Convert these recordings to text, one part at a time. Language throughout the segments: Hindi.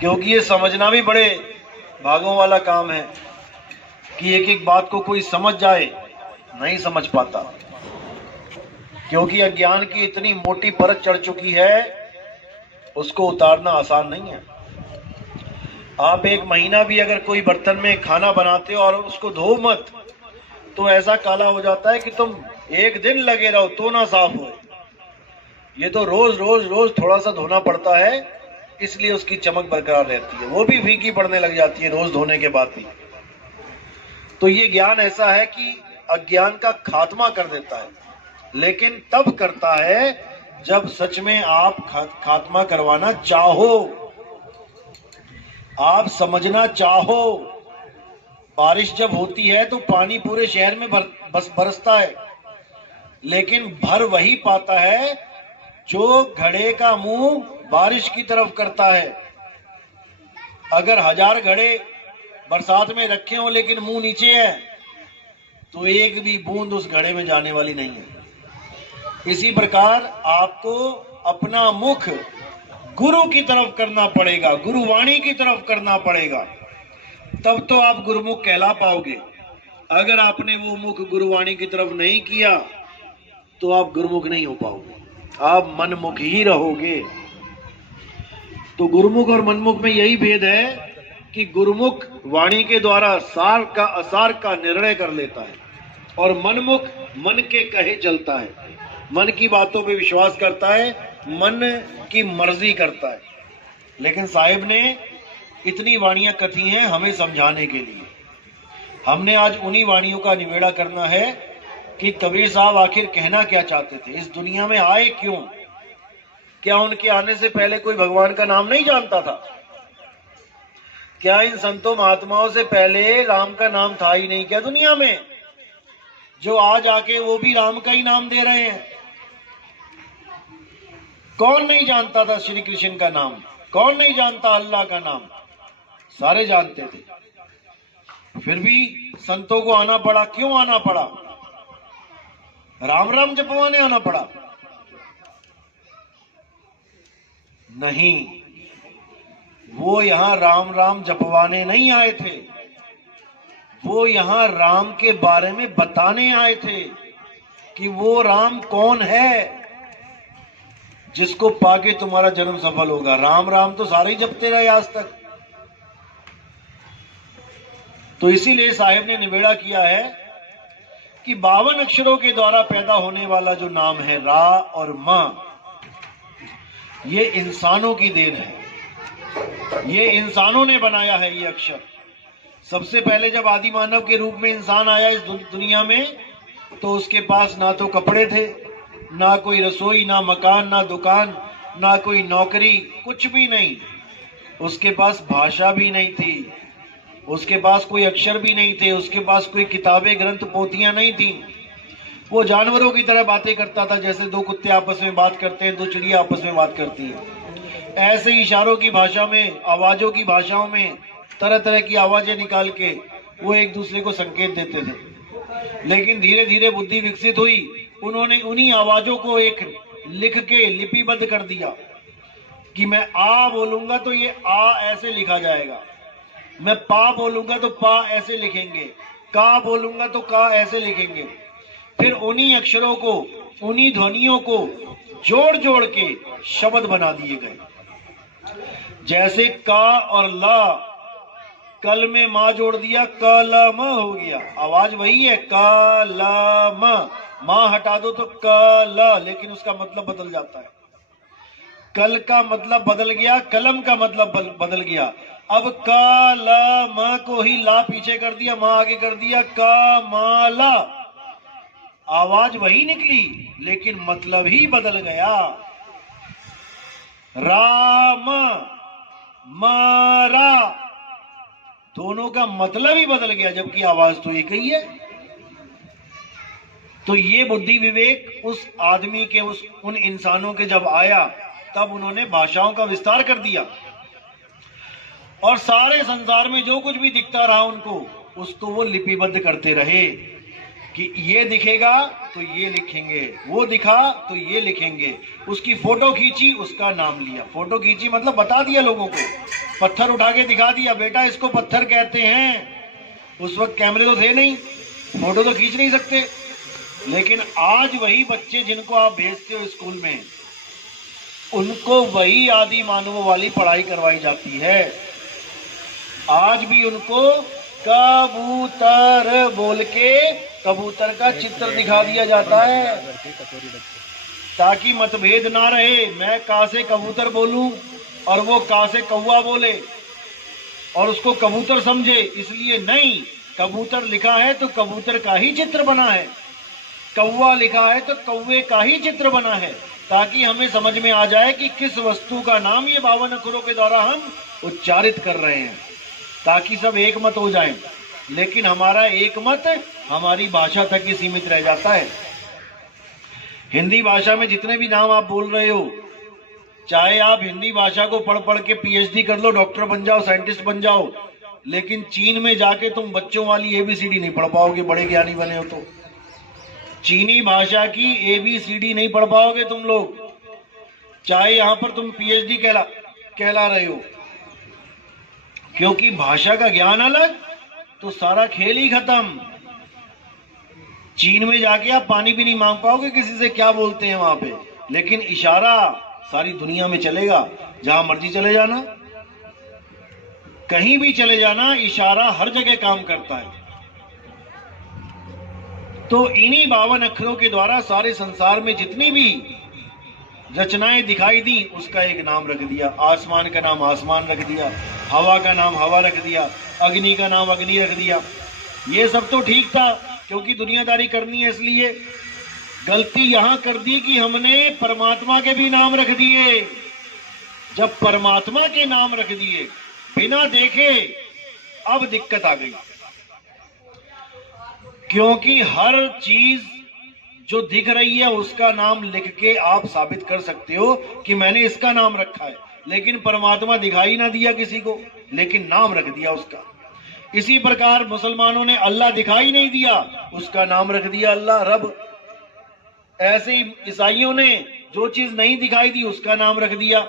क्योंकि ये समझना भी बड़े भागों वाला काम है कि एक एक बात को कोई समझ जाए, नहीं समझ पाता, क्योंकि अज्ञान की इतनी मोटी परत चढ़ चुकी है, उसको उतारना आसान नहीं है। आप एक महीना भी अगर कोई बर्तन में खाना बनाते हो और उसको धो मत, तो ऐसा काला हो जाता है कि तुम एक दिन लगे रहो तो ना साफ हो। ये तो रोज रोज रोज थोड़ा सा धोना पड़ता है, इसलिए उसकी चमक बरकरार रहती है, वो भी फीकी पड़ने लग जाती है रोज धोने के बाद भी। तो ये ज्ञान ऐसा है कि अज्ञान का खात्मा कर देता है, लेकिन तब करता है जब सच में आप खात्मा करवाना चाहो, आप समझना चाहो। बारिश जब होती है तो पानी पूरे शहर में बरसता है, लेकिन भर वही पाता है जो घड़े का मुंह बारिश की तरफ करता है। अगर 1000 घड़े बरसात में रखे हो लेकिन मुंह नीचे है, तो एक भी बूंद उस घड़े में जाने वाली नहीं है। इसी प्रकार आपको अपना मुख गुरु की तरफ करना पड़ेगा, गुरुवाणी की तरफ करना पड़ेगा, तब तो आप गुरुमुख कहला पाओगे। अगर आपने वो मुख गुरुवाणी की तरफ नहीं किया तो आप गुरुमुख नहीं हो पाओगे, आप मनमुख ही रहोगे। तो गुरुमुख और मनमुख में यही भेद है कि गुरुमुख वाणी के द्वारा सार का असार का निर्णय कर लेता है और मनमुख मन के कहे चलता है, मन की बातों पे विश्वास करता है, मन की मर्जी करता है। लेकिन साहिब ने इतनी वाणियां कथी हैं हमें समझाने के लिए। हमने आज उन्हीं वाणियों का निवेड़ा करना है कि कबीर साहब आखिर कहना क्या चाहते थे, इस दुनिया में आए क्यों। क्या उनके आने से पहले कोई भगवान का नाम नहीं जानता था? क्या इन संतों महात्माओं से पहले राम का नाम था ही नहीं क्या दुनिया में? जो आज आके वो भी राम का ही नाम दे रहे हैं। कौन नहीं जानता था श्री कृष्ण का नाम? कौन नहीं जानता अल्लाह का नाम? सारे जानते थे, फिर भी संतों को आना पड़ा। क्यों आना पड़ा? राम राम जपवाने आना पड़ा? नहीं, वो यहां राम राम जपवाने नहीं आए थे, वो यहां राम के बारे में बताने आए थे कि वो राम कौन है जिसको पाके तुम्हारा जन्म सफल होगा। राम राम तो सारे ही जपते रहे आज तक। तो इसीलिए साहिब ने निवेड़ा किया है कि 52 अक्षरों के द्वारा पैदा होने वाला जो नाम है रा और मां, ये इंसानों की देन है, ये इंसानों ने बनाया है ये अक्षर। सबसे पहले जब आदि मानव के रूप में इंसान आया इस दुनिया में, तो उसके पास ना तो कपड़े थे, ना कोई रसोई, ना मकान, ना दुकान, ना कोई नौकरी, कुछ भी नहीं। उसके पास भाषा भी नहीं थी, उसके पास कोई अक्षर भी नहीं थे, उसके पास कोई किताबें ग्रंथ पोथियां नहीं थी। वो जानवरों की तरह बातें करता था, जैसे दो कुत्ते आपस में बात करते हैं, दो चिड़िया आपस में बात करती है। ऐसे इशारों की भाषा में, आवाजों की भाषाओं में तरह तरह की आवाजें निकाल के वो एक दूसरे को संकेत देते थे। लेकिन धीरे धीरे बुद्धि विकसित हुई, उन्होंने उन्हीं आवाजों को एक लिख के लिपिबद्ध कर दिया कि मैं आ बोलूंगा तो ये आ ऐसे लिखा जाएगा, मैं पा बोलूंगा तो पा ऐसे लिखेंगे, का बोलूंगा तो का ऐसे लिखेंगे। फिर उन्हीं अक्षरों को, उन्हीं ध्वनियों को जोड़ जोड़ के शब्द बना दिए गए। जैसे का और ला, कल में मां जोड़ दिया, कलम हो गया, आवाज वही है कलम। मां हटा दो तो कल, लेकिन उसका मतलब बदल जाता है। कल का मतलब बदल गया, कलम का मतलब बदल गया। अब कलम को ही ला पीछे कर दिया, मां आगे कर दिया, कमाला। आवाज वही निकली लेकिन मतलब ही बदल गया। राम मारा, दोनों का मतलब ही बदल गया, जबकि आवाज तो एक ही है। तो ये बुद्धि विवेक उस आदमी के, उन इंसानों के जब आया, तब उन्होंने भाषाओं का विस्तार कर दिया और सारे संसार में जो कुछ भी दिखता रहा उनको, उसको वो लिपिबद्ध करते रहे कि ये दिखेगा तो ये लिखेंगे, वो दिखा तो ये लिखेंगे। उसकी फोटो खींची, उसका नाम लिया। फोटो खींची मतलब बता दिया लोगों को पत्थर उठा के दिखा दिया, बेटा इसको पत्थर कहते हैं। उस वक्त कैमरे तो थे नहीं, फोटो तो खींच नहीं सकते। लेकिन आज वही बच्चे जिनको आप भेजते हो स्कूल में, उनको वही आदि मानवों वाली पढ़ाई करवाई जाती है। आज भी उनको कबूतर बोल के कबूतर का चित्र दिखा दिया जाता है, ताकि मतभेद ना रहे। मैं का से कबूतर बोलूं और वो का से कौवा बोले और उसको कबूतर समझे, इसलिए नहीं। कबूतर लिखा है तो कबूतर का ही चित्र बना है, कौवा लिखा है तो कौवे का ही चित्र बना है, ताकि हमें समझ में आ जाए कि किस वस्तु का नाम ये 52 अक्षरों के द्वारा हम उच्चारित कर रहे हैं, ताकि सब एक मत हो जाएं। लेकिन हमारा एक मत हमारी भाषा तक ही सीमित रह जाता है। हिंदी भाषा में जितने भी नाम आप बोल रहे हो, चाहे आप हिंदी भाषा को पढ़ पढ़ के पीएचडी कर लो, डॉक्टर बन जाओ, साइंटिस्ट बन जाओ, लेकिन चीन में जाके तुम बच्चों वाली एबीसीडी नहीं पढ़ पाओगे, बड़े ज्ञानी बने हो तो। चीनी भाषा की एबीसीडी नहीं पढ़ पाओगे तुम लोग, चाहे यहां पर तुम पीएचडी कहला रहे हो, क्योंकि भाषा का ज्ञान अलग तो सारा खेल ही खत्म। चीन में जाके आप पानी भी नहीं मांग पाओगे किसी से, क्या बोलते हैं वहां पे, लेकिन इशारा सारी दुनिया में चलेगा। जहां मर्जी चले जाना, कहीं भी चले जाना, इशारा हर जगह काम करता है। तो इन्हीं 52 अक्षरों के द्वारा सारे संसार में जितनी भी रचनाएं दिखाई दी, उसका एक नाम रख दिया। आसमान का नाम आसमान रख दिया, हवा का नाम हवा रख दिया, अग्नि का नाम अग्नि रख दिया। ये सब तो ठीक था, क्योंकि दुनियादारी करनी है, इसलिए। गलती यहां कर दी कि हमने परमात्मा के भी नाम रख दिए। जब परमात्मा के नाम रख दिए बिना देखे, अब दिक्कत आ गई, क्योंकि हर चीज जो दिख रही है उसका नाम लिख के आप साबित कर सकते हो कि मैंने इसका नाम रखा है। लेकिन परमात्मा दिखाई ना दिया किसी को, लेकिन नाम रख दिया उसका। इसी प्रकार मुसलमानों ने अल्लाह दिखाई नहीं दिया, उसका नाम रख दिया अल्लाह, रब। ऐसे ही ईसाइयों ने जो चीज नहीं दिखाई दी उसका नाम रख दिया।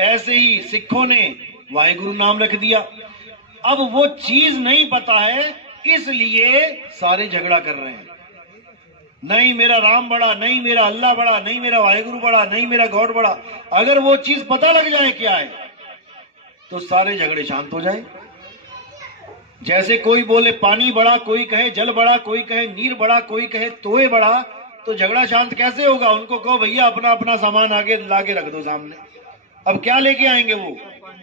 ऐसे ही सिखों ने वाहेगुरु नाम रख दिया। अब वो चीज नहीं पता है, इसलिए सारे झगड़ा कर रहे हैं। नहीं मेरा राम बड़ा, नहीं मेरा अल्लाह बड़ा, नहीं मेरा वाहेगुरु बड़ा, नहीं मेरा गॉड बड़ा। अगर वो चीज पता लग जाए क्या है, तो सारे झगड़े शांत हो जाए। जैसे कोई बोले पानी बड़ा, कोई कहे जल बड़ा, कोई कहे नीर बड़ा, कोई कहे तोए बड़ा, तो झगड़ा शांत कैसे होगा? उनको कहो भैया अपना अपना सामान आगे लाके रख दो सामने। अब क्या लेके आएंगे वो?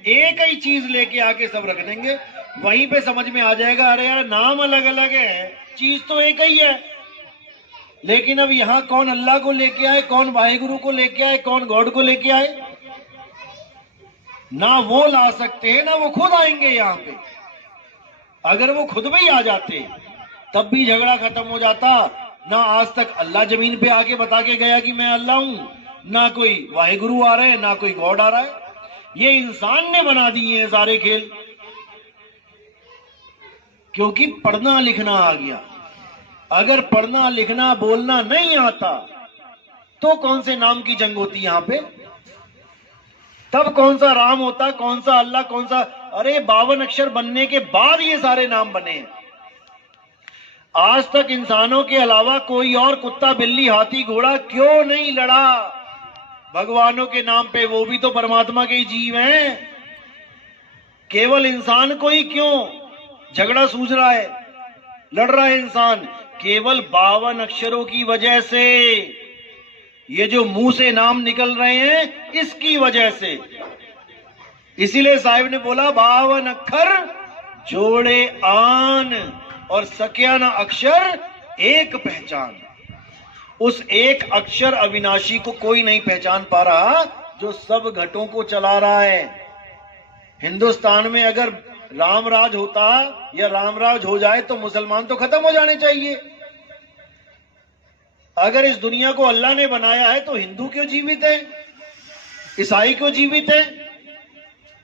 एक ही चीज लेके आके सब रख देंगे। वहीं पे समझ में आ जाएगा, अरे यार नाम अलग अलग है, चीज तो एक ही है। लेकिन अब यहां कौन अल्लाह को लेके आए, कौन वाहेगुरु को लेके आए, कौन गॉड को लेके आए? ना वो ला सकते हैं, ना वो खुद आएंगे यहाँ पे। अगर वो खुद भी आ जाते तब भी झगड़ा खत्म हो जाता। ना आज तक अल्लाह जमीन पे आके बता के गया कि मैं अल्लाह हूं, ना कोई वाहेगुरु आ रहे हैं, ना कोई गॉड आ रहा है। ये इंसान ने बना दिए हैं सारे खेल, क्योंकि पढ़ना लिखना आ गया। अगर पढ़ना लिखना बोलना नहीं आता तो कौन से नाम की जंग होती यहां पे? तब कौन सा राम होता, कौन सा अल्लाह, कौन सा? अरे 52 अक्षर बनने के बाद ये सारे नाम बने हैं। आज तक इंसानों के अलावा कोई और कुत्ता बिल्ली हाथी घोड़ा क्यों नहीं लड़ा भगवानों के नाम पे? वो भी तो परमात्मा के ही जीव हैं। केवल इंसान को ही क्यों झगड़ा सूझ रहा है, लड़ रहा है इंसान? केवल 52 अक्षरों की वजह से। ये जो मुंह से नाम निकल रहे हैं इसकी वजह से। इसीलिए साहिब ने बोला 52 अक्षर जोड़े आन और सक्या न अक्षर एक पहचान। उस एक अक्षर अविनाशी को कोई नहीं पहचान पा रहा, जो सब घटों को चला रहा है। हिंदुस्तान में अगर रामराज होता या रामराज हो जाए तो मुसलमान तो खत्म हो जाने चाहिए। अगर इस दुनिया को अल्लाह ने बनाया है तो हिंदू क्यों जीवित है, ईसाई क्यों जीवित है?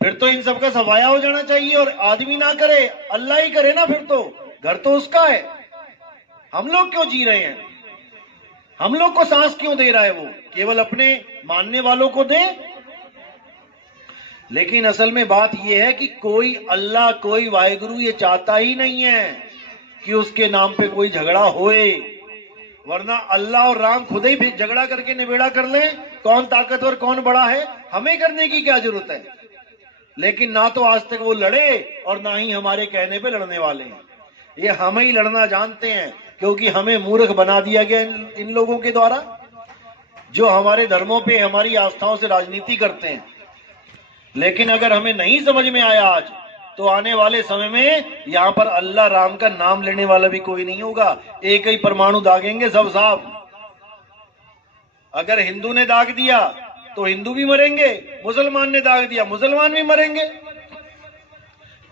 फिर तो इन सबका सफाया हो जाना चाहिए। और आदमी ना करे, अल्लाह ही करे ना, फिर तो घर तो उसका है। हम लोग क्यों जी रहे हैं? हम लोग को सांस क्यों दे रहा है वो? केवल अपने मानने वालों को दे। लेकिन असल में बात यह है कि कोई अल्लाह, कोई वाहिगुरु ये चाहता ही नहीं है कि उसके नाम पे कोई झगड़ा होए, वरना अल्लाह और राम खुद ही झगड़ा करके निबेड़ा कर लें। कौन ताकतवर, कौन बड़ा है, हमें करने की क्या जरूरत है। लेकिन ना तो आज तक वो लड़े और ना ही हमारे कहने पे लड़ने वाले हैं। ये हमें ही लड़ना जानते हैं, क्योंकि हमें मूर्ख बना दिया गया इन लोगों के द्वारा, जो हमारे धर्मों पे, हमारी आस्थाओं से राजनीति करते हैं। लेकिन अगर हमें नहीं समझ में आया आज, तो आने वाले समय में यहां पर अल्लाह राम का नाम लेने वाला भी कोई नहीं होगा। एक ही परमाणु दागेंगे सब साहब। अगर हिंदू ने दाग दिया तो हिंदू भी मरेंगे, मुसलमान ने दाग दिया मुसलमान भी मरेंगे।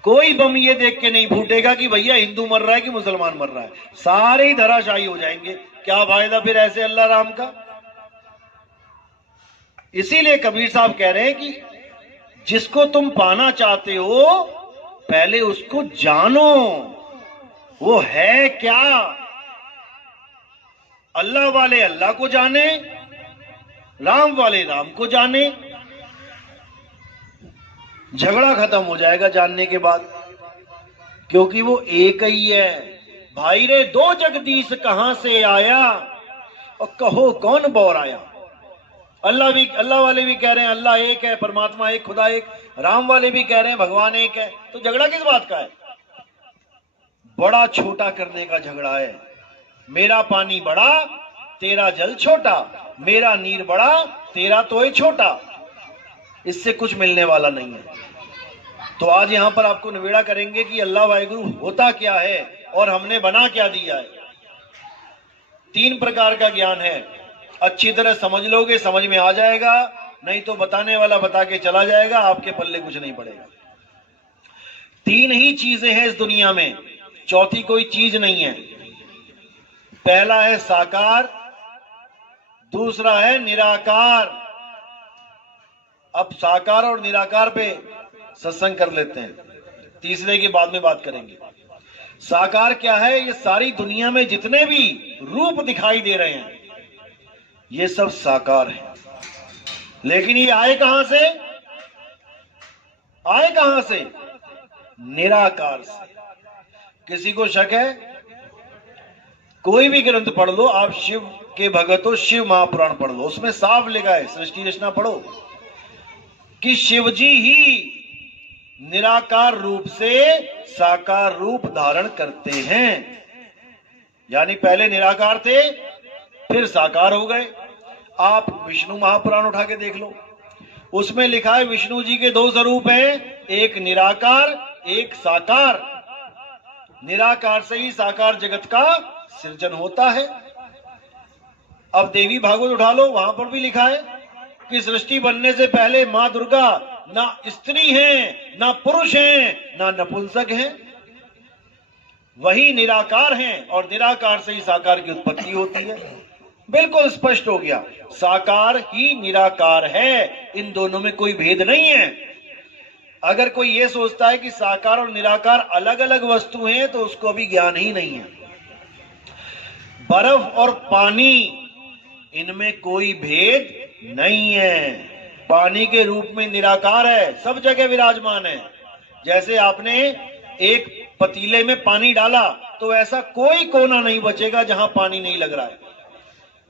कोई बम ये देख के नहीं फूटेगा कि भैया हिंदू मर रहा है कि मुसलमान मर रहा है, सारे ही धराशायी हो जाएंगे। क्या फायदा फिर ऐसे अल्लाह राम का। इसीलिए कबीर साहब कह रहे हैं कि जिसको तुम पाना चाहते हो पहले उसको जानो, वो है क्या। अल्लाह वाले अल्लाह को जाने, राम वाले राम को जाने, झगड़ा खत्म हो जाएगा जानने के बाद, क्योंकि वो एक ही है। भाई रे दो जगदीश कहां से आया, और कहो कौन बौर आया। अल्लाह वाले भी कह रहे हैं अल्लाह एक है, परमात्मा एक, खुदा एक। राम वाले भी कह रहे हैं भगवान एक है। तो झगड़ा किस बात का है। बड़ा छोटा करने का झगड़ा है। मेरा पानी बड़ा, तेरा जल छोटा, मेरा नीर बड़ा, तेरा तोय छोटा। इससे कुछ मिलने वाला नहीं है। तो आज यहां पर आपको निवेड़ा करेंगे कि अल्लाह वाहिगुरु होता क्या है और हमने बना क्या दिया है। 3 प्रकार का ज्ञान है। अच्छी तरह समझ लोगे समझ में आ जाएगा, नहीं तो बताने वाला बता के चला जाएगा, आपके पल्ले कुछ नहीं पड़ेगा। 3 ही चीजें हैं इस दुनिया में, चौथी कोई चीज नहीं है। पहला है साकार, दूसरा है निराकार। अब साकार और निराकार पे सत्संग कर लेते हैं, तीसरे के बाद में बात करेंगे। साकार क्या है। ये सारी दुनिया में जितने भी रूप दिखाई दे रहे हैं ये सब साकार है। लेकिन ये आए कहां से, आए कहां से, निराकार से। किसी को शक है, कोई भी ग्रंथ पढ़ लो आप, शिव के भगत हो, शिव महापुराण पढ़ लो, उसमें साफ लिखा है, सृष्टि रचना पढ़ो, कि शिव जी ही निराकार रूप से साकार रूप धारण करते हैं। यानी पहले निराकार थे फिर साकार हो गए। आप विष्णु महापुराण उठा के देख लो, उसमें लिखा है विष्णु जी के 2 स्वरूप हैं, एक निराकार एक साकार। निराकार से ही साकार जगत का सृजन होता है। अब देवी भागवत उठा लो, वहां पर भी लिखा है कि सृष्टि बनने से पहले मां दुर्गा ना स्त्री हैं, ना पुरुष हैं, ना नपुंसक हैं, वही निराकार हैं, और निराकार से ही साकार की उत्पत्ति होती है। बिल्कुल स्पष्ट हो गया, साकार ही निराकार है, इन दोनों में कोई भेद नहीं है। अगर कोई ये सोचता है कि साकार और निराकार अलग अलग वस्तु हैं तो उसको अभी ज्ञान ही नहीं है। बर्फ और पानी, इनमें कोई भेद नहीं है। पानी के रूप में निराकार है, सब जगह विराजमान है। जैसे आपने एक पतीले में पानी डाला तो ऐसा कोई कोना नहीं बचेगा जहां पानी नहीं लग रहा है।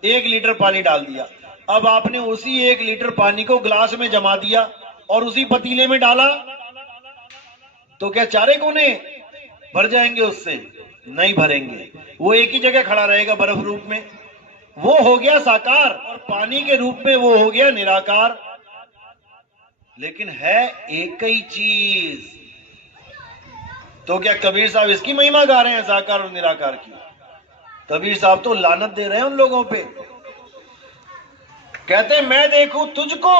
1 लीटर पानी डाल दिया, अब आपने उसी 1 लीटर पानी को ग्लास में जमा दिया और उसी पतीले में डाला तो क्या चारे कोने भर जाएंगे उससे? नहीं भरेंगे, वो एक ही जगह खड़ा रहेगा बर्फ रूप में। वो हो गया साकार, और पानी के रूप में वो हो गया निराकार। लेकिन है एक ही चीज। तो क्या कबीर साहब इसकी महिमा गा रहे हैं साकार और निराकार की? कबीर साहब तो लानत दे रहे हैं उन लोगों पे। कहते मैं देखूं तुझको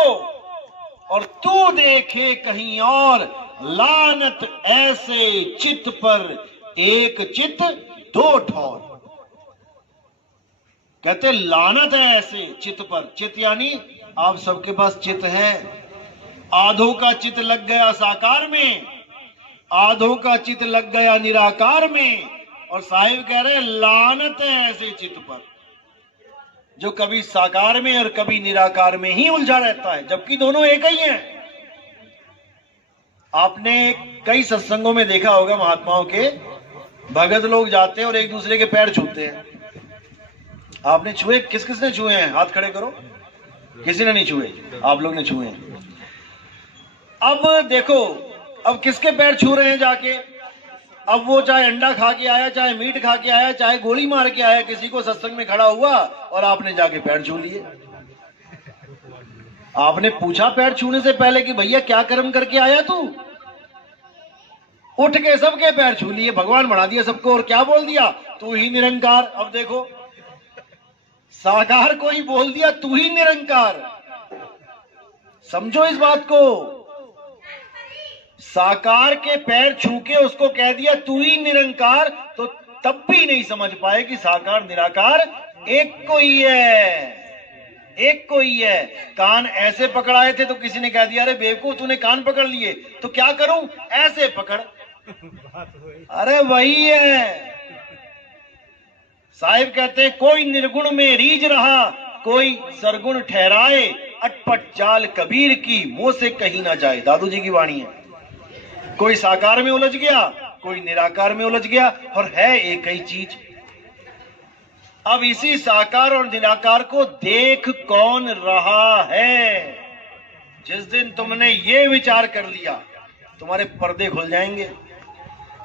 और तू देखे कहीं और, लानत ऐसे चित पर एक चित 2 ठौर। कहते लानत है ऐसे चित पर। चित यानी आप सबके पास चित है। आधों का चित लग गया साकार में, आधों का चित लग गया निराकार में, और साहिब कह रहे लानत है ऐसे चित पर जो कभी साकार में और कभी निराकार में ही उलझा रहता है, जबकि दोनों एक ही हैं। आपने कई सत्संगों में देखा होगा, महात्माओं के भगत लोग जाते हैं और एक दूसरे के पैर छूते हैं। आपने छुए? किस किस ने छुए हैं? हाथ खड़े करो। किसी ने नहीं छुए, आप लोग ने छुए हैं। अब देखो, अब किसके पैर छू रहे हैं जाके? अब वो चाहे अंडा खा के आया, चाहे मीट खा के आया, चाहे गोली मार के आया, किसी को सत्संग में खड़ा हुआ और आपने जाके पैर छू लिए। आपने पूछा पैर छूने से पहले कि भैया क्या कर्म करके आया तू? उठ के सबके पैर छू लिए, भगवान बना दिया सबको, और क्या बोल दिया? तू ही निरंकार। अब देखो, साकार को ही बोल दिया तू ही निरंकार। समझो इस बात को, साकार के पैर छू के उसको कह दिया तू ही निरंकार, तो तब भी नहीं समझ पाए कि साकार निराकार एक को ही है, एक को ही है। कान ऐसे पकड़ाए थे तो किसी ने कह दिया अरे बेवकूफ तूने कान पकड़ लिए, तो क्या करूं? ऐसे पकड़। अरे वही है। साहिब कहते हैं कोई निर्गुण में रीझ रहा, कोई सरगुण ठहराए, अटपट चाल कबीर की, मुंह से कही ना जाए। दादू जी की वाणी है। कोई साकार में उलझ गया, कोई निराकार में उलझ गया, और है एक ही चीज। अब इसी साकार और निराकार को देख कौन रहा है? जिस दिन तुमने ये विचार कर लिया, तुम्हारे पर्दे खुल जाएंगे।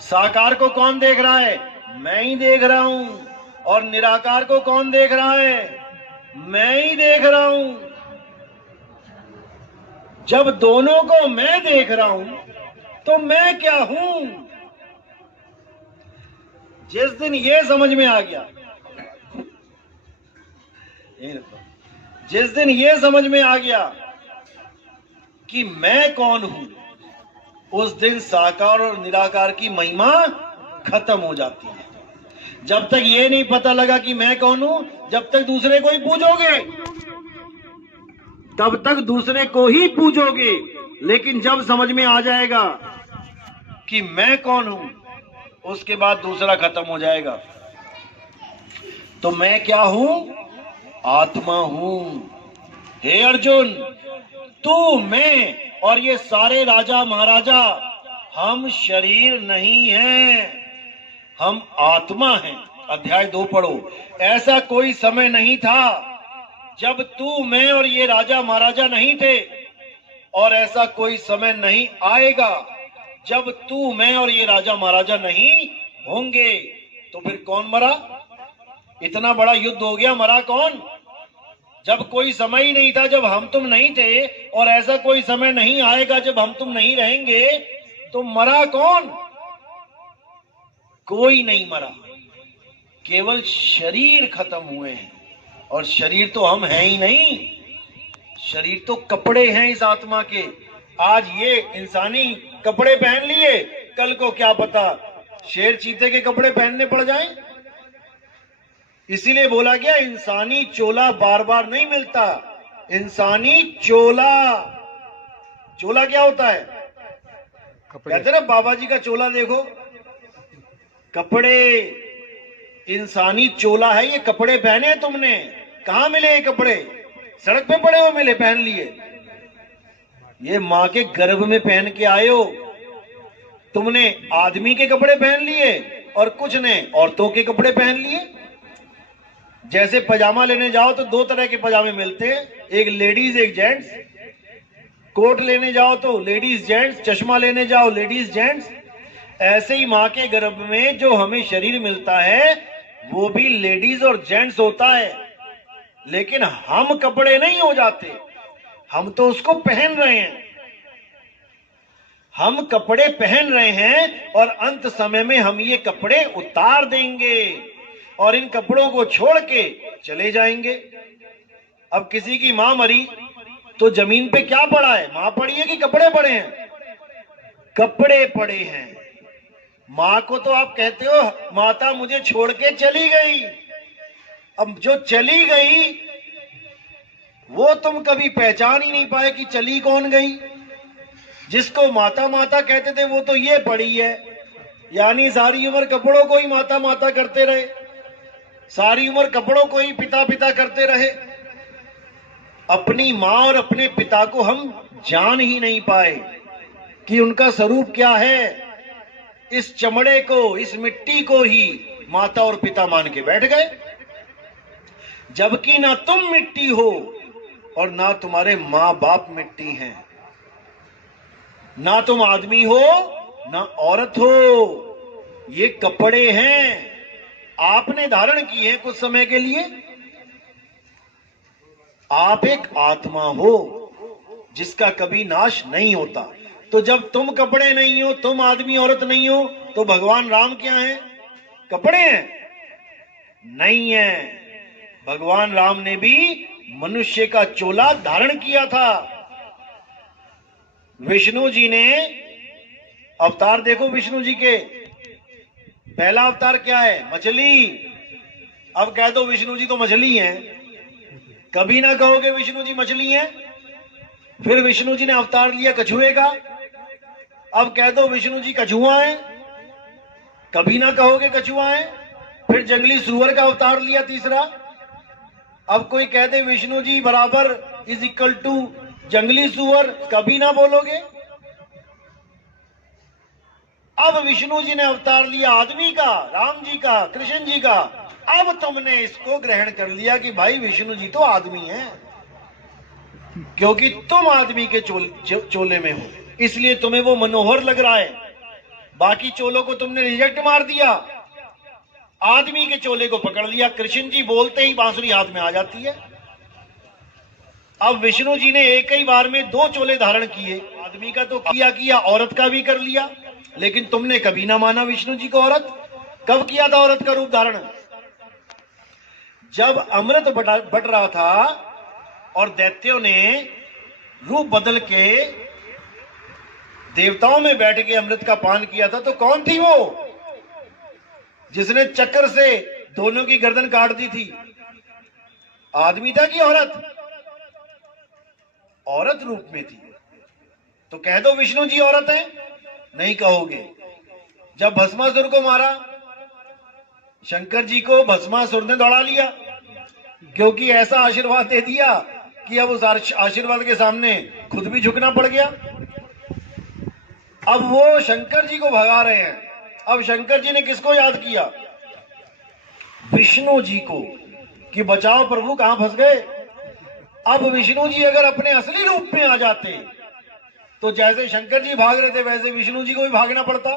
साकार को कौन देख रहा है? मैं ही देख रहा हूं। और निराकार को कौन देख रहा है? मैं ही देख रहा हूं। जब दोनों को मैं देख रहा हूं तो मैं क्या हूं? जिस दिन ये समझ में आ गया, जिस दिन ये समझ में आ गया कि मैं कौन हूं, उस दिन साकार और निराकार की महिमा खत्म हो जाती है। जब तक ये नहीं पता लगा कि मैं कौन हूं, जब तक दूसरे को ही पूजोगे, तब तक दूसरे को ही पूजोगे। लेकिन जब समझ में आ जाएगा कि मैं कौन हूं, उसके बाद दूसरा खत्म हो जाएगा। तो मैं क्या हूं? आत्मा हूं। हे अर्जुन, तू, मैं और ये सारे राजा महाराजा, हम शरीर नहीं हैं, हम आत्मा हैं। अध्याय 2 पढ़ो। ऐसा कोई समय नहीं था जब तू, मैं और ये राजा महाराजा नहीं थे, और ऐसा कोई समय नहीं आएगा जब तू, मैं और ये राजा महाराजा नहीं होंगे। तो फिर कौन मरा? इतना बड़ा युद्ध हो गया, मरा कौन? जब कोई समय ही नहीं था जब हम तुम नहीं थे, और ऐसा कोई समय नहीं आएगा जब हम तुम नहीं रहेंगे, तो मरा कौन? कोई नहीं मरा, केवल शरीर खत्म हुए हैं। और शरीर तो हम हैं ही नहीं, शरीर तो कपड़े हैं इस आत्मा के। आज ये इंसानी कपड़े पहन लिए, कल को क्या पता शेर चीते के कपड़े पहनने पड़ जाएं। इसीलिए बोला गया इंसानी चोला बार बार नहीं मिलता। इंसानी चोला, चोला क्या होता है? कहते ना बाबा जी का चोला देखो, कपड़े। इंसानी चोला है ये। कपड़े पहने तुमने, कहां मिले ये कपड़े? सड़क पे पड़े हो मिले, पहन लिए। ये मां के गर्भ में पहन के आए हो। तुमने आदमी के कपड़े पहन लिए और कुछ ने औरतों के कपड़े पहन लिए। जैसे पजामा लेने जाओ तो 2 तरह के पजामे मिलते हैं, एक लेडीज एक जेंट्स। कोट लेने जाओ तो लेडीज जेंट्स, चश्मा लेने जाओ लेडीज जेंट्स। ऐसे ही मां के गर्भ में जो हमें शरीर मिलता है वो भी लेडीज और जेंट्स होता है। लेकिन हम कपड़े नहीं हो जाते, हम तो उसको पहन रहे हैं। हम कपड़े पहन रहे हैं और अंत समय में हम ये कपड़े उतार देंगे और इन कपड़ों को छोड़ के चले जाएंगे। अब किसी की मां मरी तो जमीन पे क्या पड़ा है? मां पड़ी है कि कपड़े पड़े हैं? कपड़े पड़े हैं। मां को तो आप कहते हो माता मुझे छोड़ के चली गई। अब जो चली गई वो तुम कभी पहचान ही नहीं पाए कि चली कौन गई। जिसको माता माता कहते थे वो तो ये पड़ी है, यानी सारी उम्र कपड़ों को ही माता माता करते रहे, सारी उम्र कपड़ों को ही पिता पिता करते रहे। अपनी मां और अपने पिता को हम जान ही नहीं पाए। कि उनका स्वरूप क्या है, इस चमड़े को, इस मिट्टी को ही माता और पिता मान के बैठ गए, जबकि ना तुम मिट्टी हो और ना तुम्हारे मां बाप मिट्टी हैं, ना तुम आदमी हो ना औरत हो, ये कपड़े हैं, आपने धारण किए हैं कुछ समय के लिए। आप एक आत्मा हो जिसका कभी नाश नहीं होता। तो जब तुम कपड़े नहीं हो, तुम आदमी औरत नहीं हो, तो भगवान राम क्या हैं? कपड़े हैं? नहीं है। भगवान राम ने भी मनुष्य का चोला धारण किया था। विष्णु जी ने अवतार देखो, विष्णु जी के पहला अवतार क्या है? मछली। अब कह दो विष्णु जी तो मछली हैं, कभी ना कहोगे विष्णु जी मछली हैं। फिर विष्णु जी ने अवतार लिया कछुए का, अब कह दो विष्णु जी कछुआ है, कभी ना कहोगे कछुआ है। फिर जंगली सुअर का अवतार लिया तीसरा, अब कोई कह दे विष्णु जी बराबर इज इक्वल टू जंगली सुअर, कभी ना बोलोगे। अब विष्णु जी ने अवतार लिया आदमी का, राम जी का, कृष्ण जी का। अब तुमने इसको ग्रहण कर लिया कि भाई विष्णु जी तो आदमी हैं, क्योंकि तुम आदमी के चोले में हो, इसलिए तुम्हें वो मनोहर लग रहा है। बाकी चोलों को तुमने रिजेक्ट मार दिया, आदमी के चोले को पकड़ लिया। कृष्ण जी बोलते ही बांसुरी हाथ में आ जाती है। अब विष्णु जी ने एक ही बार में 2 चोले धारण किए, आदमी का तो किया, औरत का भी कर लिया। लेकिन तुमने कभी ना माना विष्णु जी को औरत। कब किया था औरत का रूप धारण? जब अमृत बट रहा था और दैत्यों ने रूप बदल के देवताओं में बैठ के अमृत का पान किया था, तो कौन थी वो जिसने चक्र से दोनों की गर्दन काट दी थी? आदमी था कि औरत? औरत रूप में थी। तो कह दो विष्णु जी औरत है, नहीं कहोगे। जब भस्मासुर को मारा, शंकर जी को भस्मासुर ने दौड़ा लिया, क्योंकि ऐसा आशीर्वाद दे दिया कि अब उस आशीर्वाद के सामने खुद भी झुकना पड़ गया। अब वो शंकर जी को भगा रहे हैं। अब शंकर जी ने किसको याद किया? विष्णु जी को, कि बचाओ प्रभु कहां फंस गए। अब विष्णु जी अगर अपने असली रूप में आ जाते तो जैसे शंकर जी भाग रहे थे वैसे विष्णु जी को भी भागना पड़ता,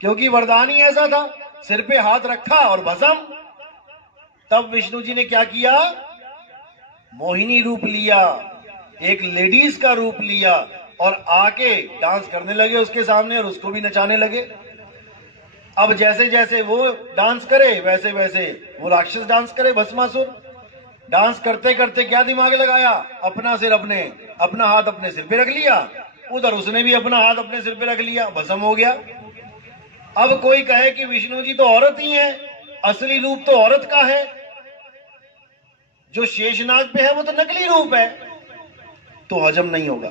क्योंकि वरदान ही ऐसा था। सिर पे हाथ रखा और भस्म। तब विष्णु जी ने क्या किया? मोहिनी रूप लिया, एक लेडीज का रूप लिया और आके डांस करने लगे उसके सामने और उसको भी नचाने लगे। अब जैसे जैसे वो डांस करे वैसे वैसे वो राक्षस डांस करे, भस्मासुर। डांस करते करते क्या दिमाग लगाया? अपना हाथ अपने सिर पे रख लिया, उधर उसने भी अपना हाथ अपने सिर पे रख लिया, भस्म हो गया। अब कोई कहे कि विष्णु जी तो औरत ही है, असली रूप तो औरत का है, जो शेषनाग पे है वो तो नकली रूप है, तो हजम नहीं होगा।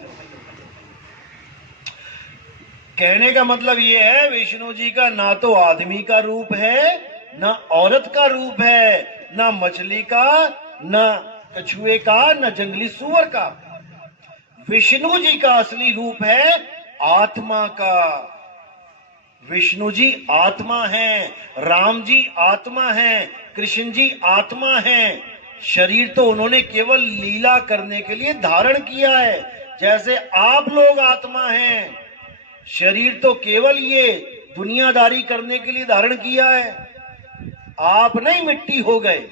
कहने का मतलब ये है विष्णु जी का ना तो आदमी का रूप है, ना औरत का रूप है, ना मछली का, ना कछुए का, ना जंगली सुअर का। विष्णु जी का असली रूप है आत्मा का। विष्णु जी आत्मा है, राम जी आत्मा है, कृष्ण जी आत्मा है। शरीर तो उन्होंने केवल लीला करने के लिए धारण किया है, जैसे आप लोग आत्मा हैं। शरीर तो केवल ये दुनियादारी करने के लिए धारण किया है। आप नहीं मिट्टी हो गए,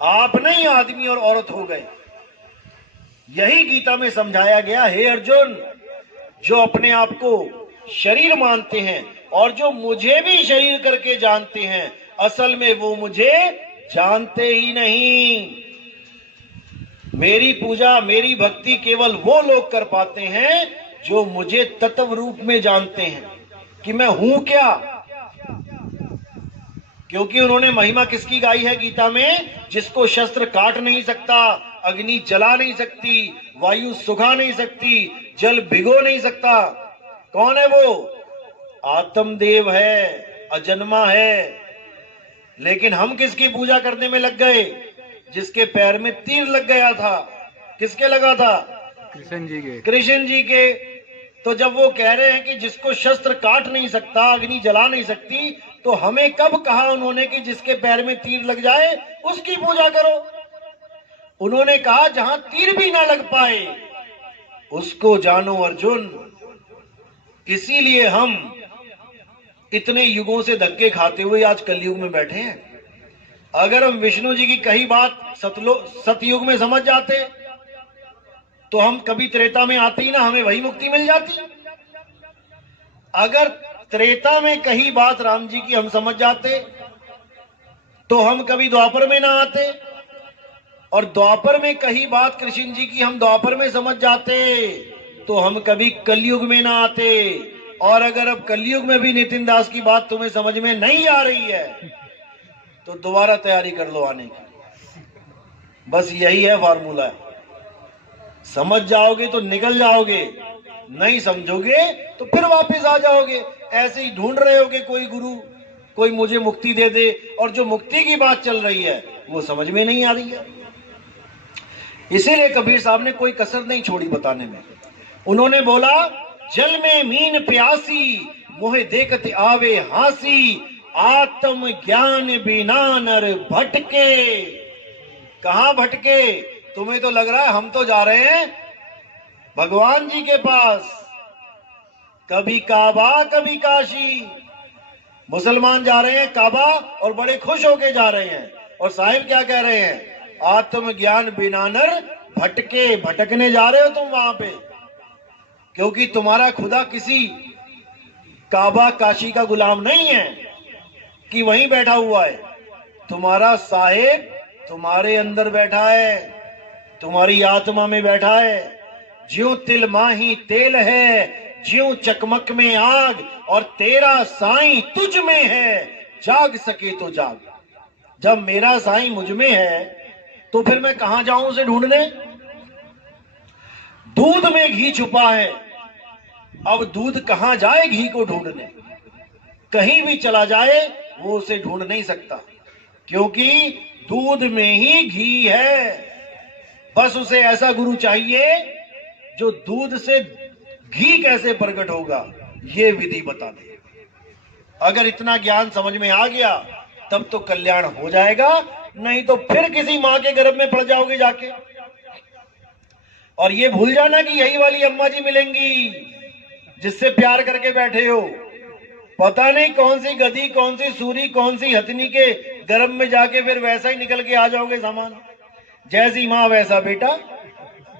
आप नहीं आदमी और औरत हो गए। यही गीता में समझाया गया। हे अर्जुन, जो अपने आप को शरीर मानते हैं और जो मुझे भी शरीर करके जानते हैं, असल में वो मुझे जानते ही नहीं। मेरी पूजा, मेरी भक्ति केवल वो लोग कर पाते हैं जो मुझे तत्व रूप में जानते हैं कि मैं हूं क्या। क्योंकि उन्होंने महिमा किसकी गाई है गीता में? जिसको शस्त्र काट नहीं सकता, अग्नि जला नहीं सकती, वायु सुखा नहीं सकती, जल भिगो नहीं सकता। कौन है वो? आत्मदेव है, अजन्मा है। लेकिन हम किसकी पूजा करने में लग गए? जिसके पैर में तीर लग गया था। किसके लगा था? कृष्ण जी के। कृष्ण जी के। तो जब वो कह रहे हैं कि जिसको शस्त्र काट नहीं सकता, अग्नि जला नहीं सकती, तो हमें कब कहा उन्होंने कि जिसके पैर में तीर लग जाए उसकी पूजा करो? उन्होंने कहा जहां तीर भी ना लग पाए उसको जानो अर्जुन। इसीलिए हम इतने युगों से धक्के खाते हुए आज कलयुग में बैठे हैं। अगर हम विष्णु जी की कही बात सतयुग में समझ जाते तो हम कभी त्रेता में आते ही ना, हमें वही मुक्ति मिल जाती। अगर त्रेता में कही बात राम जी की हम समझ जाते तो हम कभी द्वापर में ना आते, और द्वापर में कही बात कृष्ण जी की हम द्वापर में समझ जाते तो हम कभी कलयुग में ना आते। और अगर अब कलयुग में भी नितिन दास की बात तुम्हें समझ में नहीं आ रही है तो दोबारा तैयारी कर लो आने की। बस यही है फॉर्मूला। समझ जाओगे तो निकल जाओगे, नहीं समझोगे तो फिर वापस आ जाओगे। ऐसे ही ढूंढ रहे होगे कोई गुरु, कोई मुझे मुक्ति दे दे, और जो मुक्ति की बात चल रही है वो समझ में नहीं आ रही है। इसीलिए कबीर साहब ने कोई कसर नहीं छोड़ी बताने में। उन्होंने बोला जल में मीन प्यासी, मोहे देखत आवे हासी, आत्म ज्ञान बिना नर भटके। कहां भटके? तुम्हें तो लग रहा है हम तो जा रहे हैं भगवान जी के पास। कभी काबा कभी काशी। मुसलमान जा रहे हैं काबा और बड़े खुश होके जा रहे हैं, और साहिब क्या कह रहे हैं? आत्म ज्ञान बिना नर भटके। भटकने जा रहे हो तुम वहां पे, क्योंकि तुम्हारा खुदा किसी काबा काशी का गुलाम नहीं है कि वहीं बैठा हुआ है। तुम्हारा साहिब तुम्हारे अंदर बैठा है, तुम्हारी आत्मा में बैठा है। ज्यों तिल माही तेल है, ज्यों चकमक में आग, और तेरा साईं तुझ में है, जाग सके तो जाग। जब मेरा साईं मुझ में है तो फिर मैं कहां जाऊं उसे ढूंढने? दूध में घी छुपा है, अब दूध कहां जाए घी को ढूंढने? कहीं भी चला जाए वो उसे ढूंढ नहीं सकता, क्योंकि दूध में ही घी है। बस उसे ऐसा गुरु चाहिए जो दूध से घी कैसे प्रकट होगा ये विधि बता दे। अगर इतना ज्ञान समझ में आ गया तब तो कल्याण हो जाएगा, नहीं तो फिर किसी मां के गर्भ में पड़ जाओगे जाके। और ये भूल जाना कि यही वाली अम्मा जी मिलेंगी जिससे प्यार करके बैठे हो। पता नहीं कौन सी गधी, कौन सी सूरी, कौन सी हथनी के गर्भ में जाके फिर वैसा ही निकल के आ जाओगे सामान। जैसी मां वैसा बेटा।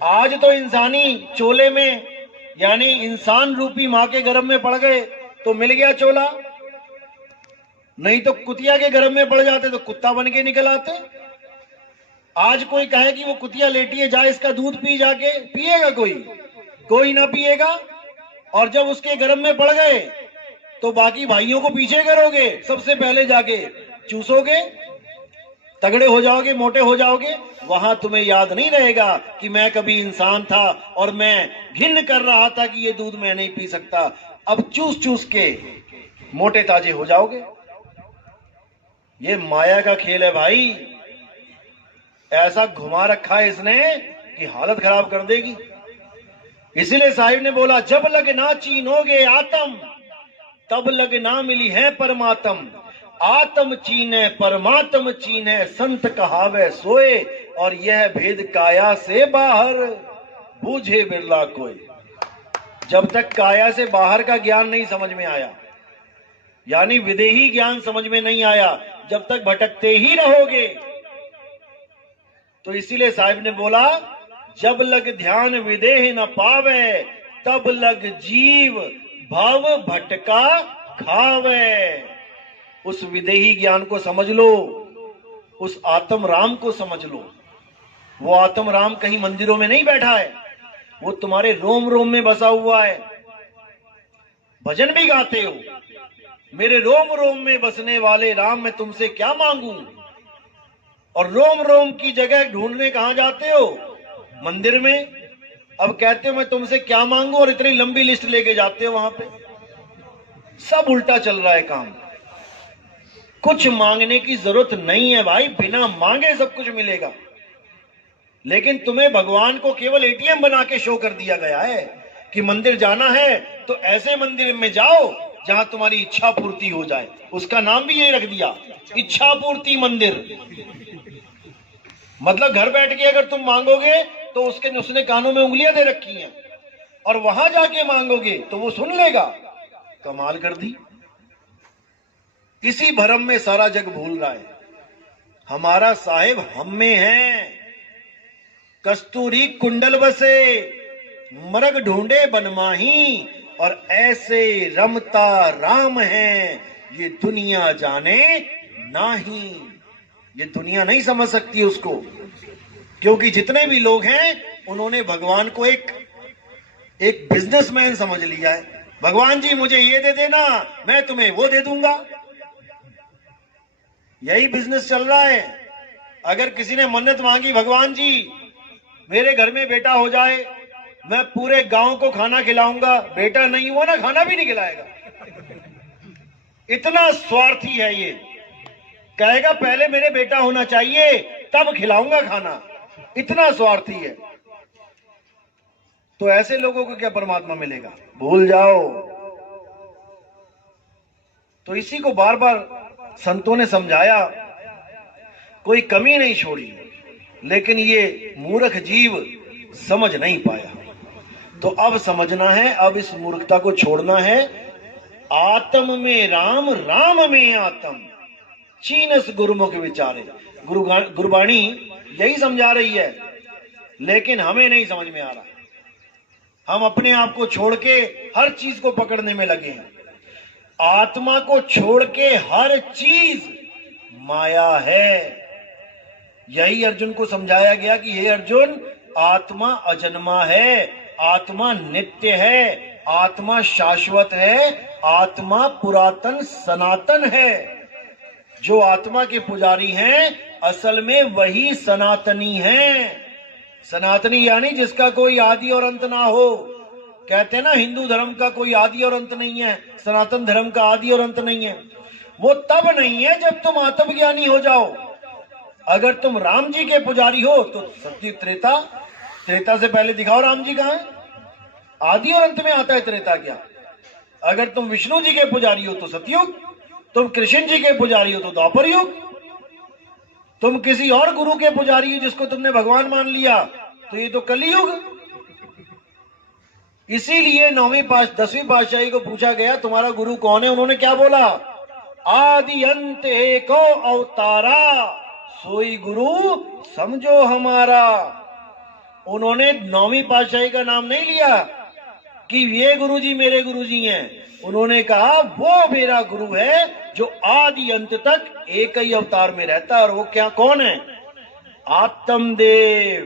आज तो इंसानी चोले में, यानी इंसान रूपी मां के गर्भ में पड़ गए तो मिल गया चोला, नहीं तो कुतिया के गर्भ में पड़ जाते तो कुत्ता बन के निकल आते। आज कोई कहे कि वो कुतिया लेटी है, जा इसका दूध पी, जाके पिएगा कोई? कोई ना पिएगा। और जब उसके गर्भ में पड़ गए तो बाकी भाइयों को पीछे करोगे, सबसे पहले जाके चूसोगे, तगड़े हो जाओगे, मोटे हो जाओगे। वहां तुम्हें याद नहीं रहेगा कि मैं कभी इंसान था और मैं घिन कर रहा था कि ये दूध मैं नहीं पी सकता। अब चूस चूस के मोटे ताजे हो जाओगे। ये माया का खेल है भाई, ऐसा घुमा रखा है इसने कि हालत खराब कर देगी। इसीलिए साहिब ने बोला जब लग ना चीनोगे आत्म, तब लग ना मिली है परमात्म। आत्म चीने परमात्म चीने, संत कहावे सोए, और यह भेद काया से बाहर बूझे बिरला कोई। जब तक काया से बाहर का ज्ञान नहीं समझ में आया, यानी विदेही ज्ञान समझ में नहीं आया, जब तक भटकते ही रहोगे। तो इसीलिए साहिब ने बोला जब लग ध्यान विदेह न पावे, तब लग जीव भव भटका खावे। उस विदेही ज्ञान को समझ लो, उस आत्म राम को समझ लो। वो आत्म राम कहीं मंदिरों में नहीं बैठा है, वो तुम्हारे रोम रोम में बसा हुआ है। भजन भी गाते हो, मेरे रोम रोम में बसने वाले राम मैं तुमसे क्या मांगू। और रोम रोम की जगह ढूंढने कहां जाते हो? मंदिर में। अब कहते हो मैं तुमसे क्या मांगू, और इतनी लंबी लिस्ट लेके जाते हो वहां पे। सब उल्टा चल रहा है काम। कुछ मांगने की जरूरत नहीं है भाई, बिना मांगे सब कुछ मिलेगा। लेकिन तुम्हें भगवान को केवल एटीएम बना के शो कर दिया गया है कि मंदिर जाना है तो ऐसे मंदिर में जाओ जहां तुम्हारी इच्छा पूर्ति हो जाए। उसका नाम भी यही रख दिया, इच्छा पूर्ति मंदिर। मतलब घर बैठ के अगर तुम मांगोगे तो उसने कानों में उंगलियां दे रखी हैं, और वहां जाके मांगोगे तो वो सुन लेगा। कमाल कर दी। इसी भरम में सारा जग भूल रहा है। हमारा साहिब हम में है। कस्तूरी कुंडल बसे, मरग ढूंढे बनमाही, और ऐसे रमता राम है, ये दुनिया जाने नाही। ये दुनिया नहीं समझ सकती उसको, क्योंकि जितने भी लोग हैं उन्होंने भगवान को एक बिजनेसमैन समझ लिया है। भगवान जी मुझे ये दे देना, मैं तुम्हें वो दे दूंगा। यही बिजनेस चल रहा है। अगर किसी ने मन्नत मांगी, भगवान जी मेरे घर में बेटा हो जाए, मैं पूरे गांव को खाना खिलाऊंगा, बेटा नहीं हुआ ना, खाना भी नहीं खिलाएगा। इतना स्वार्थी है ये। कहेगा पहले मेरे बेटा होना चाहिए तब खिलाऊंगा खाना। इतना स्वार्थी है। तो ऐसे लोगों को क्या परमात्मा मिलेगा? भूल जाओ। तो इसी को बार बार संतों ने समझाया, कोई कमी नहीं छोड़ी, लेकिन ये मूर्ख जीव समझ नहीं पाया। तो अब समझना है, अब इस मूर्खता को छोड़ना है। आत्म में राम, राम में आत्म, चीनस गुरुमुख विचारे। गुरबाणी यही समझा रही है, लेकिन हमें नहीं समझ में आ रहा। हम अपने आप को छोड़ के हर चीज को पकड़ने में लगे हैं। आत्मा को छोड़ के हर चीज माया है। यही अर्जुन को समझाया गया कि हे अर्जुन, आत्मा अजन्मा है, आत्मा नित्य है, आत्मा शाश्वत है, आत्मा पुरातन सनातन है। जो आत्मा के पुजारी हैं असल में वही सनातनी हैं। सनातनी यानी जिसका कोई आदि और अंत ना हो। कहते हैं ना, हिंदू धर्म का कोई आदि और अंत नहीं है, सनातन धर्म का आदि और अंत नहीं है। वो तब नहीं है जब तुम आत्मज्ञानी हो जाओ। अगर तुम राम जी के पुजारी हो तो सत्युग त्रेता, त्रेता से पहले दिखाओ राम जी कहां है। आदि और अंत में आता है त्रेता क्या? अगर तुम विष्णु जी के पुजारी हो तो सतयुग, तुम कृष्ण जी के पुजारी हो तो द्वापर युग, तुम किसी और गुरु के पुजारी हो जिसको तुमने भगवान मान लिया तो ये तो कलियुग। इसीलिए 10वीं पातशाही को पूछा गया तुम्हारा गुरु कौन है? उन्होंने क्या बोला? आदि अंत एको अवतारा, सोई गुरु समझो हमारा। उन्होंने 9वीं पातशाही का नाम नहीं लिया कि ये गुरुजी मेरे गुरुजी हैं। उन्होंने कहा वो मेरा गुरु है जो आदि अंत तक एक ही अवतार में रहता है। और वो क्या, कौन है? आत्मदेव।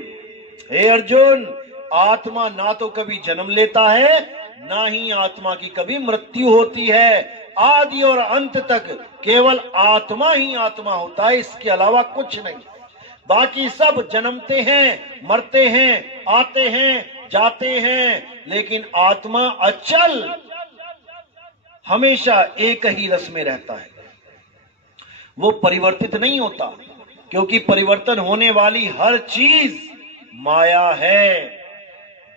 हे अर्जुन, आत्मा ना तो कभी जन्म लेता है, ना ही आत्मा की कभी मृत्यु होती है। आदि और अंत तक केवल आत्मा ही आत्मा होता है, इसके अलावा कुछ नहीं। बाकी सब जन्मते हैं, मरते हैं, आते हैं, जाते हैं, लेकिन आत्मा अचल हमेशा एक ही रस में रहता है। वो परिवर्तित नहीं होता, क्योंकि परिवर्तन होने वाली हर चीज माया है।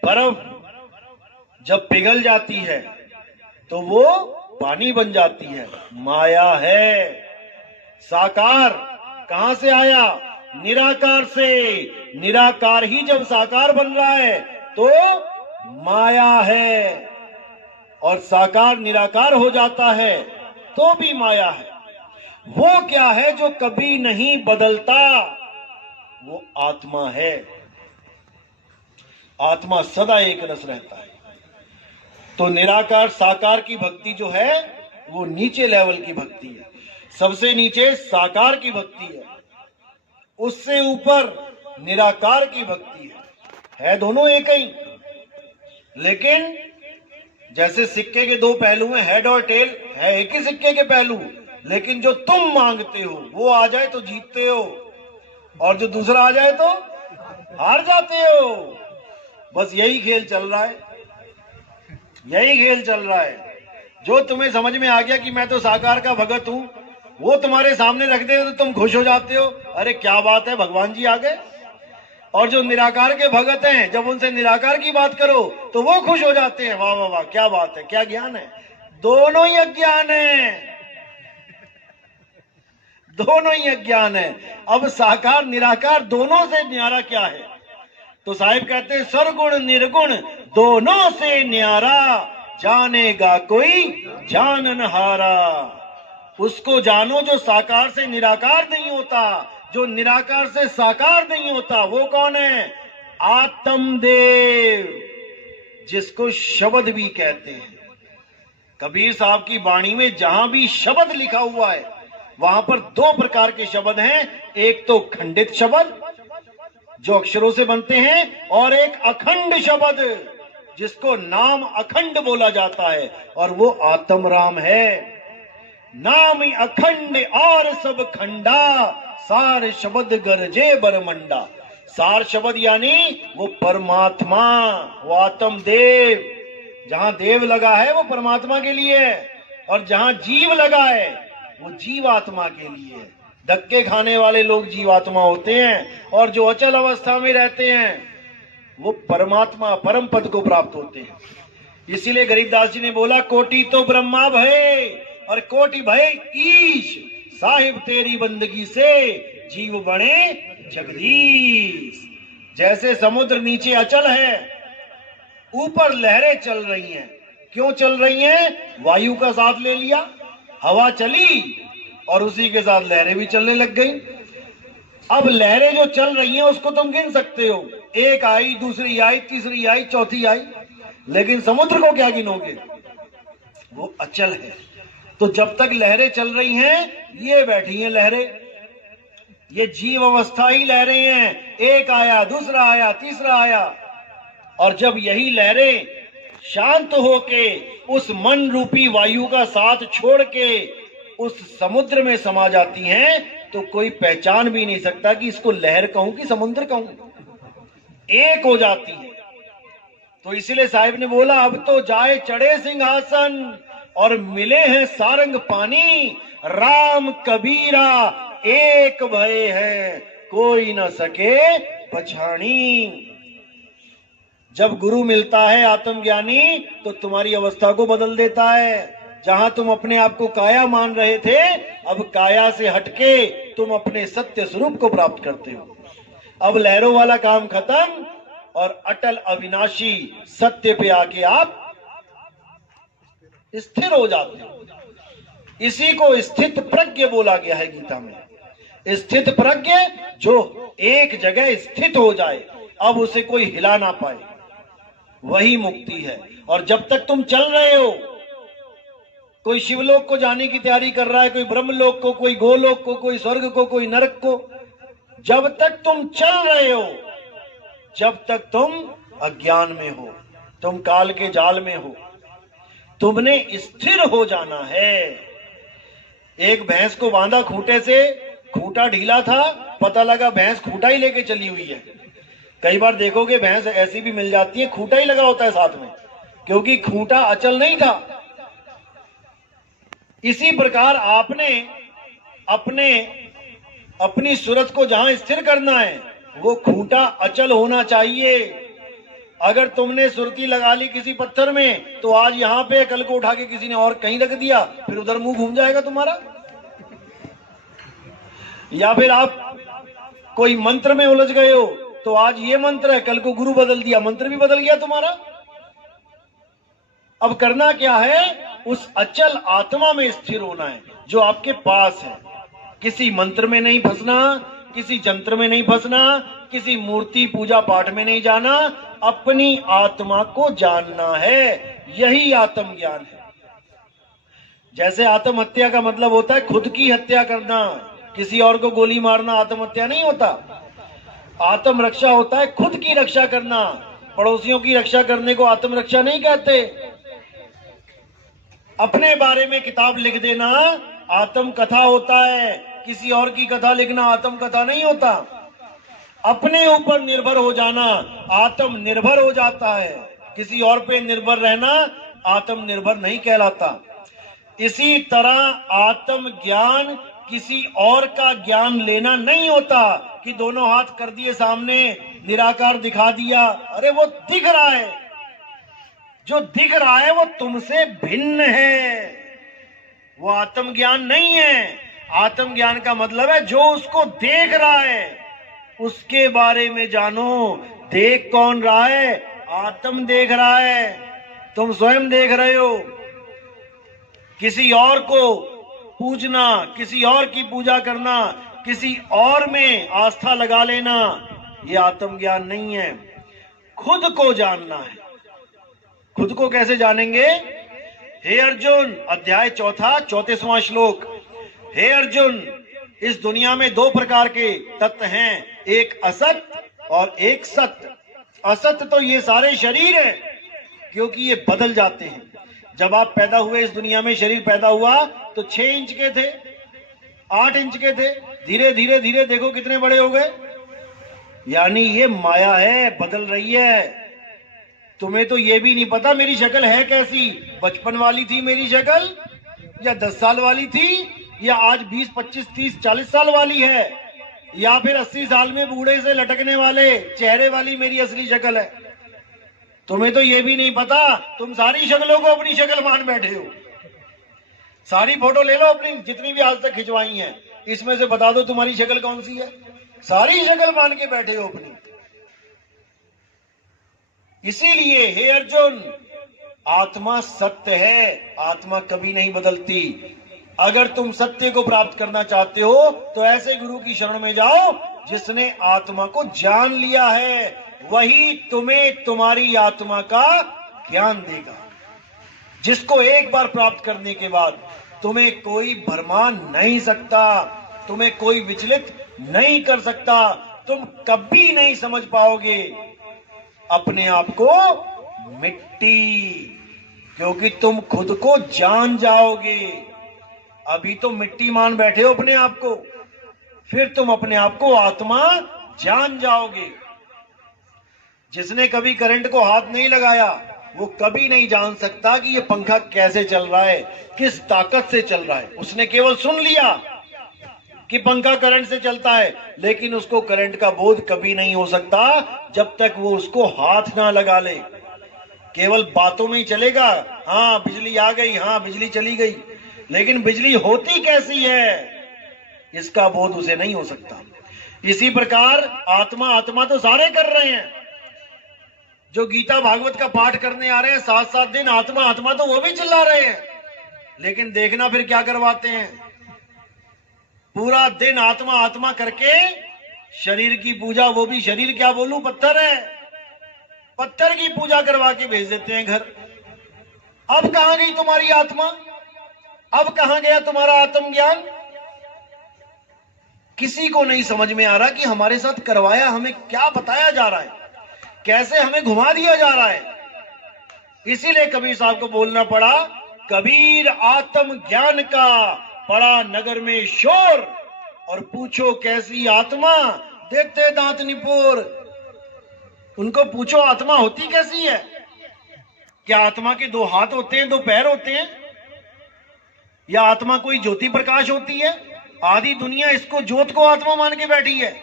बर्फ जब पिघल जाती है तो वो पानी बन जाती है, माया है। साकार कहां से आया? निराकार से। निराकार ही जब साकार बन रहा है तो माया है, और साकार निराकार हो जाता है तो भी माया है। वो क्या है जो कभी नहीं बदलता? वो आत्मा है। आत्मा सदा एक रस रहता है। तो निराकार साकार की भक्ति जो है वो नीचे लेवल की भक्ति है। सबसे नीचे साकार की भक्ति है, उससे ऊपर निराकार की भक्ति है दोनों एक ही। लेकिन जैसे सिक्के के दो पहलू हैं, हेड और टेल, है एक ही सिक्के के पहलू, लेकिन जो तुम मांगते हो वो आ जाए तो जीतते हो, और जो दूसरा आ जाए तो हार जाते हो। बस यही खेल चल रहा है, यही खेल चल रहा है। जो तुम्हें समझ में आ गया कि मैं तो साकार का भगत हूं, वो तुम्हारे सामने रख दे तो तुम खुश हो जाते हो, अरे क्या बात है, भगवान जी आ गए। और जो निराकार के भगत हैं, जब उनसे निराकार की बात करो तो वो खुश हो जाते हैं, वाह वाह वाह क्या बात है, क्या ज्ञान है। दोनों ही अज्ञान है, दोनों ही अज्ञान है। अब साकार निराकार दोनों से न्यारा क्या है? तो साहिब कहते हैं सरगुण निर्गुण दोनों से न्यारा, जानेगा कोई जाननहारा। उसको जानो जो साकार से निराकार नहीं होता, जो निराकार से साकार नहीं होता। वो कौन है? आत्मदेव, जिसको शब्द भी कहते हैं। कबीर साहब की वाणी में जहां भी शब्द लिखा हुआ है वहां पर दो प्रकार के शब्द हैं। एक तो खंडित शब्द जो अक्षरों से बनते हैं, और एक अखंड शब्द जिसको नाम अखंड बोला जाता है, और वो आत्म राम है। नाम अखंड और सब खंडा, सार शब्द गरजे बरमंडा। सार शब्द यानी वो परमात्मा, वो आत्म देव। जहां देव लगा है वो परमात्मा के लिए है, और जहां जीव लगा है वो जीवात्मा के लिए है। धक्के खाने वाले लोग जीवात्मा होते हैं, और जो अचल अवस्था में रहते हैं वो परमात्मा परम पद को प्राप्त होते हैं। इसीलिए गरीबदास जी ने बोला, कोटि तो ब्रह्मा भय और कोटि भय ईश, साहिब तेरी बंदगी से जीव बने जगदीश। जैसे समुद्र नीचे अचल है, ऊपर लहरें चल रही हैं। क्यों चल रही हैं? वायु का साथ ले लिया, हवा चली और उसी के साथ लहरें भी चलने लग गई। अब लहरें जो चल रही हैं उसको तुम गिन सकते हो, एक आई, दूसरी आई, तीसरी आई, चौथी आई, लेकिन समुद्र को क्या गिनोगे? वो अचल है। तो जब तक लहरें चल रही हैं, ये बैठी हैं लहरें, ये जीव अवस्था ही लहरें हैं। एक आया, दूसरा आया, तीसरा आया, और जब यही लहरें शांत होके उस मन रूपी वायु का साथ छोड़ के उस समुद्र में समा जाती हैं, तो कोई पहचान भी नहीं सकता कि इसको लहर कहूं कि समुद्र कहूं। एक हो जाती है। तो इसलिए साहिब ने बोला, अब तो जाए चढ़े सिंहासन और मिले हैं सारंग पानी, राम कबीरा एक भय है, कोई न सके पछाणी। जब गुरु मिलता है आत्मज्ञानी तो तुम्हारी अवस्था को बदल देता है। जहां तुम अपने आप को काया मान रहे थे, अब काया से हटके तुम अपने सत्य स्वरूप को प्राप्त करते हो। अब लहरों वाला काम खत्म और अटल अविनाशी सत्य पे आके आप स्थिर हो जाते हो। इसी को स्थित प्रज्ञ बोला गया है गीता में। स्थित प्रज्ञ जो एक जगह स्थित हो जाए, अब उसे कोई हिला ना पाए, वही मुक्ति है। और जब तक तुम चल रहे हो, कोई शिवलोक को जाने की तैयारी कर रहा है, कोई ब्रह्मलोक को, कोई गोलोक को, कोई स्वर्ग को, कोई नरक को, जब तक तुम चल रहे हो, जब तक तुम अज्ञान में हो, तुम काल के जाल में हो, तुमने स्थिर हो जाना है। एक भैंस को बांधा खूंटे से, खूंटा ढीला था, पता लगा भैंस खूंटा ही लेके चली हुई है। कई बार देखोगे भैंस ऐसी भी मिल जाती है, खूंटा ही लगा होता है साथ में, क्योंकि खूंटा अचल नहीं था। इसी प्रकार आपने अपनी सूरत को जहां स्थिर करना है, वो खूंटा अचल होना चाहिए। अगर तुमने सुरती लगा ली किसी पत्थर में, तो आज यहां पे, कल को उठा के किसी ने और कहीं रख दिया, फिर उधर मुंह घूम जाएगा तुम्हारा। या फिर आप कोई मंत्र में उलझ गए हो, तो आज ये मंत्र है, कल को गुरु बदल दिया, मंत्र भी बदल गया तुम्हारा। अब करना क्या है? उस अचल आत्मा में स्थिर होना है जो आपके पास है। किसी मंत्र में नहीं फंसना, किसी जंत्र में नहीं फंसना, किसी मूर्ति पूजा पाठ में नहीं जाना, अपनी आत्मा को जानना है। यही आत्मज्ञान है। जैसे आत्महत्या का मतलब होता है खुद की हत्या करना, किसी और को गोली मारना आत्महत्या नहीं होता। आत्म रक्षा होता है खुद की रक्षा करना। पड़ोसियों की रक्षा करने को आत्म रक्षा नहीं कहते। अपने बारे में किताब लिख देना आत्म कथा होता है, किसी और की कथा लिखना आत्म कथा नहीं होता। अपने ऊपर निर्भर हो जाना आत्म निर्भर हो जाता है, किसी और पे निर्भर रहना आत्म निर्भर नहीं कहलाता। इसी तरह आत्म ज्ञान किसी और का ज्ञान लेना नहीं होता कि दोनों हाथ कर दिए सामने, निराकार दिखा दिया। अरे वो दिख रहा है, जो दिख रहा है वो तुमसे भिन्न है, वो आत्मज्ञान नहीं है। आत्मज्ञान का मतलब है जो उसको देख रहा है उसके बारे में जानो। देख कौन रहा है? आत्म देख रहा है, तुम स्वयं देख रहे हो। किसी और को पूजना, किसी और की पूजा करना, किसी और में आस्था लगा लेना, यह आत्मज्ञान नहीं है। खुद को जानना है। खुद को कैसे जानेंगे? हे अर्जुन, अध्याय 4 34वां श्लोक। हे अर्जुन, इस दुनिया में 2 प्रकार के तत्व हैं, एक असत और एक सत्य। असत तो ये सारे शरीर हैं, क्योंकि ये बदल जाते हैं। जब आप पैदा हुए इस दुनिया में, शरीर पैदा हुआ तो 6 इंच के थे, 8 इंच के थे, धीरे धीरे धीरे देखो कितने बड़े हो गए। यानी ये माया है, बदल रही है। तुम्हें तो ये भी नहीं पता मेरी शक्ल है कैसी। बचपन वाली थी मेरी शक्ल, या 10 साल वाली थी, या आज 20, 25, 30, 40 साल वाली है, या फिर 80 साल में बूढ़े से लटकने वाले चेहरे वाली मेरी असली शक्ल है। तुम्हें तो ये भी नहीं पता। तुम सारी शक्लों को अपनी शक्ल मान बैठे हो। सारी फोटो ले लो अपनी, जितनी भी आज तक खिंचवाई हैं, इसमें से बता दो तुम्हारी शक्ल कौन सी है। सारी शक्ल मान के बैठे हो अपनी। इसीलिए हे अर्जुन, आत्मा सत्य है, आत्मा कभी नहीं बदलती। अगर तुम सत्य को प्राप्त करना चाहते हो तो ऐसे गुरु की शरण में जाओ जिसने आत्मा को जान लिया है। वही तुम्हें तुम्हारी आत्मा का ज्ञान देगा, जिसको एक बार प्राप्त करने के बाद तुम्हें कोई भरमा नहीं सकता, तुम्हें कोई विचलित नहीं कर सकता। तुम कभी नहीं समझ पाओगे अपने आप को मिट्टी, क्योंकि तुम खुद को जान जाओगे। अभी तो मिट्टी मान बैठे हो अपने आप को, फिर तुम अपने आप को आत्मा जान जाओगे। जिसने कभी करंट को हाथ नहीं लगाया वो कभी नहीं जान सकता कि ये पंखा कैसे चल रहा है, किस ताकत से चल रहा है। उसने केवल सुन लिया कि पंखा करंट से चलता है, लेकिन उसको करंट का बोध कभी नहीं हो सकता जब तक वो उसको हाथ ना लगा ले। केवल बातों में ही चलेगा, हाँ बिजली आ गई, हाँ बिजली चली गई, लेकिन बिजली होती कैसी है इसका बोध उसे नहीं हो सकता। इसी प्रकार आत्मा, आत्मा तो सारे कर रहे हैं। जो गीता भागवत का पाठ करने आ रहे हैं 7-7 दिन, आत्मा आत्मा तो वो भी चिल्ला रहे हैं, लेकिन देखना फिर क्या करवाते हैं। पूरा दिन आत्मा आत्मा करके शरीर की पूजा, वो भी शरीर क्या बोलूं, पत्थर है, पत्थर की पूजा करवा के भेज देते हैं घर। अब कहां गई तुम्हारी आत्मा? अब कहां गया तुम्हारा आत्मज्ञान? किसी को नहीं समझ में आ रहा कि हमारे साथ करवाया, हमें क्या बताया जा रहा है, कैसे हमें घुमा दिया जा रहा है। इसीलिए कबीर साहब को बोलना पड़ा, कबीर आत्म ज्ञान का पड़ा नगर में शोर, और पूछो कैसी आत्मा, देखते दांत निपोर। उनको पूछो आत्मा होती कैसी है? क्या आत्मा के 2 हाथ होते हैं, 2 पैर होते हैं, या आत्मा कोई ज्योति प्रकाश होती है? आधी दुनिया इसको, ज्योत को आत्मा मान के बैठी है।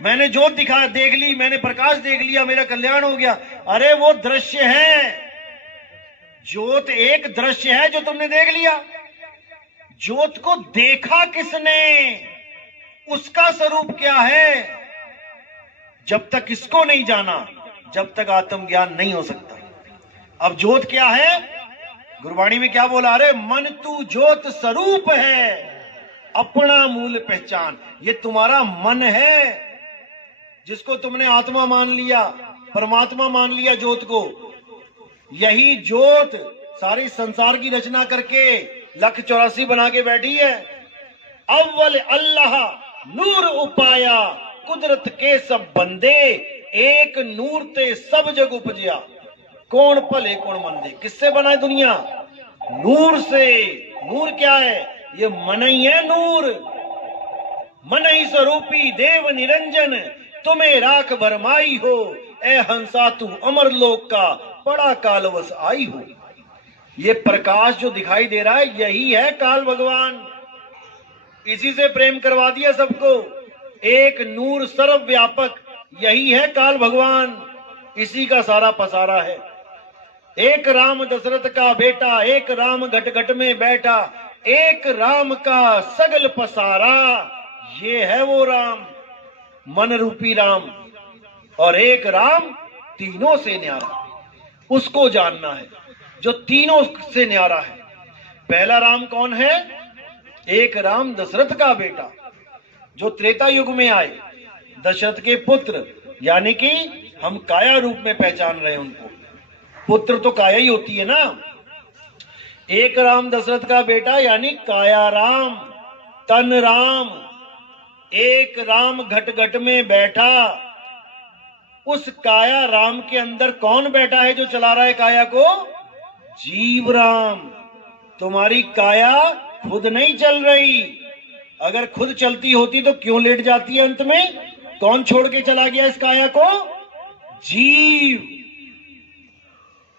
मैंने ज्योत देख ली, मैंने प्रकाश देख लिया, मेरा कल्याण हो गया। अरे वो दृश्य है, ज्योत एक दृश्य है जो तुमने देख लिया। ज्योत को देखा किसने, उसका स्वरूप क्या है? जब तक इसको नहीं जाना, जब तक आत्मज्ञान नहीं हो सकता। अब ज्योत क्या है? गुरबाणी में क्या बोला? अरे मन तू ज्योत स्वरूप है, अपना मूल पहचान। ये तुम्हारा मन है जिसको तुमने आत्मा मान लिया, परमात्मा मान लिया ज्योत को। यही ज्योत सारी संसार की रचना करके 184 बना के बैठी है। अव्वल अल्लाह नूर उपाया, कुदरत के सब बंदे, एक नूर ते सब जग उपजया। कौन भले कौन मंदे। किससे बना है दुनिया? नूर से। नूर क्या है? ये मन ही है नूर। मन ही स्वरूपी देव निरंजन, तुम्हें राख भरमाई हो, ए हंसा तू अमर लोक का बड़ा कालवश आई हो। ये प्रकाश जो दिखाई दे रहा है यही है काल भगवान। इसी से प्रेम करवा दिया सबको। एक नूर सर्वव्यापक, यही है काल भगवान, इसी का सारा पसारा है। एक राम दशरथ का बेटा, एक राम घट घट में बैठा, एक राम का सगल पसारा, ये है वो राम, मन रूपी राम। और एक राम तीनों से न्यारा, उसको जानना है जो तीनों से न्यारा है। पहला राम कौन है? एक राम दशरथ का बेटा, जो त्रेता युग में आए, दशरथ के पुत्र, यानी कि हम काया रूप में पहचान रहे हैं उनको। पुत्र तो काया ही होती है ना। एक राम दशरथ का बेटा यानी काया राम, तन राम। एक राम घट घट में बैठा, उस काया राम के अंदर कौन बैठा है जो चला रहा है काया को? जीव राम। तुम्हारी काया खुद नहीं चल रही। अगर खुद चलती होती तो क्यों लेट जाती है अंत में? कौन छोड़ के चला गया इस काया को? जीव।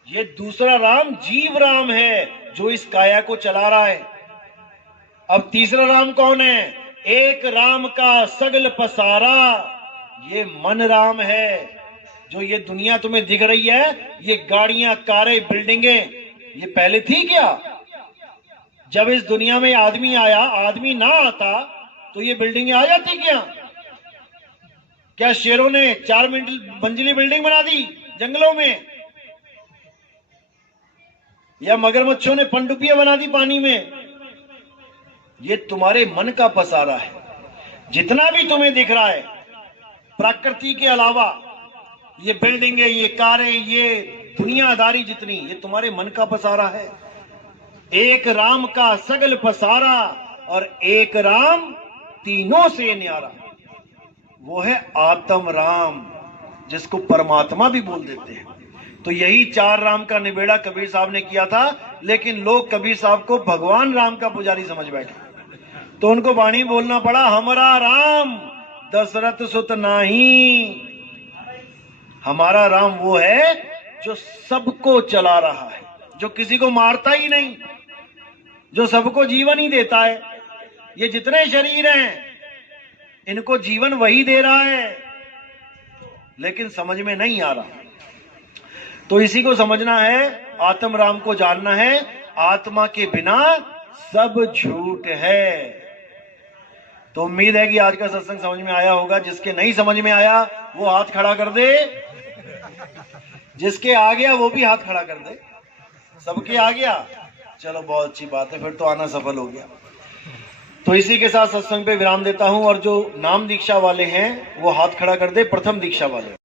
ये दूसरा राम जीव राम है जो इस काया को चला रहा है। अब तीसरा राम कौन है? एक राम का सगल पसारा, ये मन राम है। जो ये दुनिया तुम्हें दिख रही है, ये गाड़ियां, कारें, बिल्डिंगें, ये पहले थी क्या? जब इस दुनिया में आदमी आया, आदमी ना आता तो ये बिल्डिंगें आ जाती क्या? क्या शेरों ने 4 मंजिली बिल्डिंग बना दी जंगलों में? या मगरमच्छों ने पनडुब्बियां बना दी पानी में? ये तुम्हारे मन का पसारा है। जितना भी तुम्हें दिख रहा है प्रकृति के अलावा, ये बिल्डिंगें, ये कारें, ये दुनियादारी जितनी, ये तुम्हारे मन का पसारा है। एक राम का सगल पसारा और एक राम तीनों से न्यारा, वो है आत्म राम, जिसको परमात्मा भी बोल देते हैं। तो यही 4 राम का निबेड़ा कबीर साहब ने किया था, लेकिन लोग कबीर साहब को भगवान राम का पुजारी समझ बैठे, तो उनको वाणी बोलना पड़ा, हमारा राम दशरथ सुत नाही। हमारा राम वो है जो सबको चला रहा है, जो किसी को मारता ही नहीं, जो सबको जीवन ही देता है। ये जितने शरीर हैं इनको जीवन वही दे रहा है, लेकिन समझ में नहीं आ रहा। तो इसी को समझना है, आत्म राम को जानना है। आत्मा के बिना सब झूठ है। तो उम्मीद है कि आज का सत्संग समझ में आया होगा। जिसके नहीं समझ में आया वो हाथ खड़ा कर दे, जिसके आ गया वो भी हाथ खड़ा कर दे। सबके आ गया, चलो बहुत अच्छी बात है, फिर तो आना सफल हो गया। तो इसी के साथ सत्संग पे विराम देता हूं। और जो नाम दीक्षा वाले हैं वो हाथ खड़ा कर दे, प्रथम दीक्षा वाले।